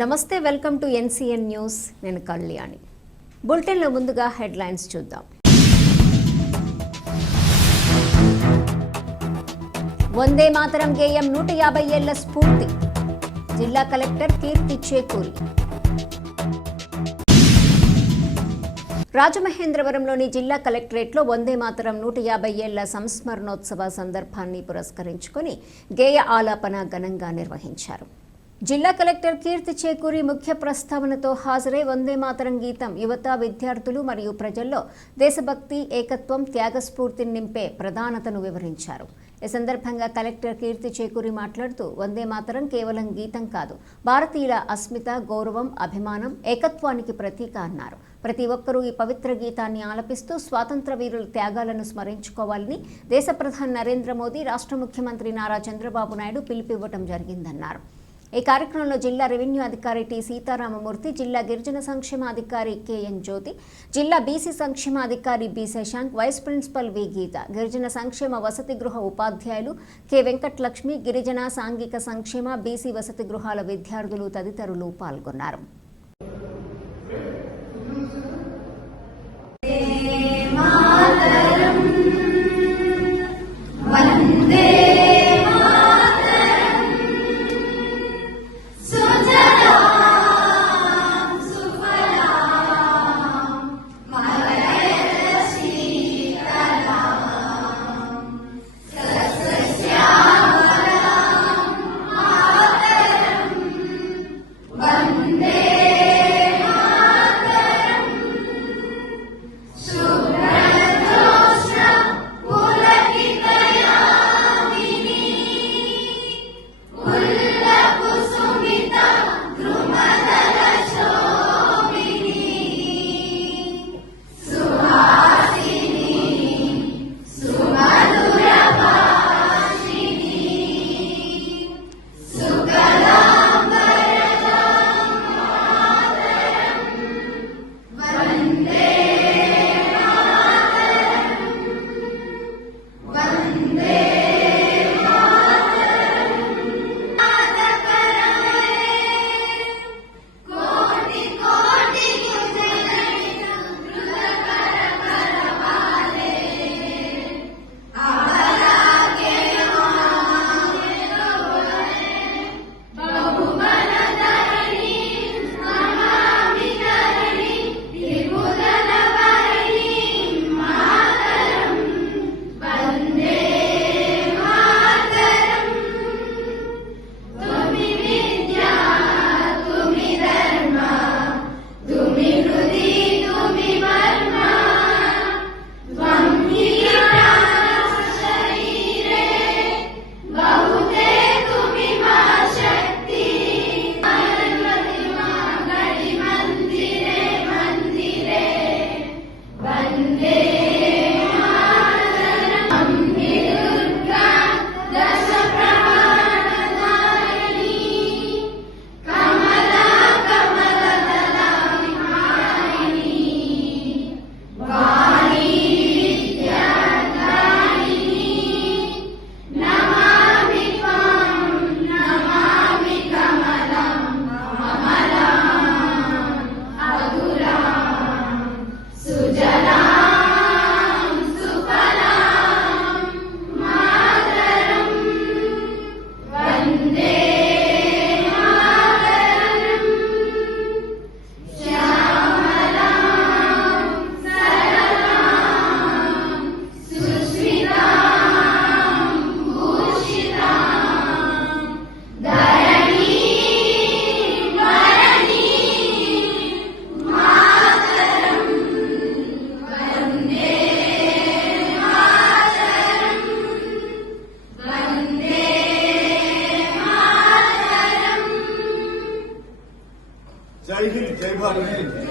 నమస్తే welcome to NCN news. నేను కళ్యాణి. బులెటిన్లో ముందుగా హెడ్లైన్స్ చూద్దాం. వందే మాతరం గేయం నూట యాభై ఏళ్ళ స్ఫూర్తి. జిల్లా కలెక్టర్ కీర్తి చేకూరి. రాజమహేంద్రవరంలోని జిల్లా కలెక్టరేట్లో వందే మాతరం నూట యాభై ఏళ్ళ సంస్మరణోత్సవ సందర్భాన్ని పురస్కరించుకొని గేయ ఆలాపన ఘనంగా నిర్వహించారు. జిల్లా కలెక్టర్ కీర్తి చేకూరి ముఖ్య ప్రస్తావనతో హాజరై వందే మాతరం గీతం యువత విద్యార్థులు మరియు ప్రజల్లో దేశభక్తి ఏకత్వం త్యాగస్ఫూర్తిని నింపే ప్రధానతను వివరించారు. ఈ సందర్భంగా కలెక్టర్ కీర్తి చేకూరి మాట్లాడుతూ వందే మాతరం కేవలం గీతం కాదు భారతీయుల అస్మిత గౌరవం అభిమానం ఏకత్వానికి ప్రతీక అన్నారు. ప్రతి ఒక్కరూ ఈ పవిత్ర గీతాన్ని ఆలపిస్తూ స్వాతంత్ర వీరుల త్యాగాలను స్మరించుకోవాలని దేశ ప్రధాని నరేంద్ర మోదీ రాష్ట్ర ముఖ్యమంత్రి నారా చంద్రబాబు నాయుడు పిలుపివ్వటం జరిగిందన్నారు. ఈ కార్యక్రమంలో జిల్లా రెవెన్యూ అధికారి టి సీతారామమూర్తి జిల్లా గిరిజన సంక్షేమ అధికారి కెఎన్ జ్యోతి జిల్లా బీసీ సంక్షేమ అధికారి B Shashank vice principal V Geetha గిరిజన సంక్షేమ వసతి గృహ ఉపాధ్యాయులు కె వెంకటలక్ష్మి గిరిజన సాంఘిక సంక్షేమ బీసీ వసతి గృహాల విద్యార్థులు తదితరులు పాల్గొన్నారు. পারবেন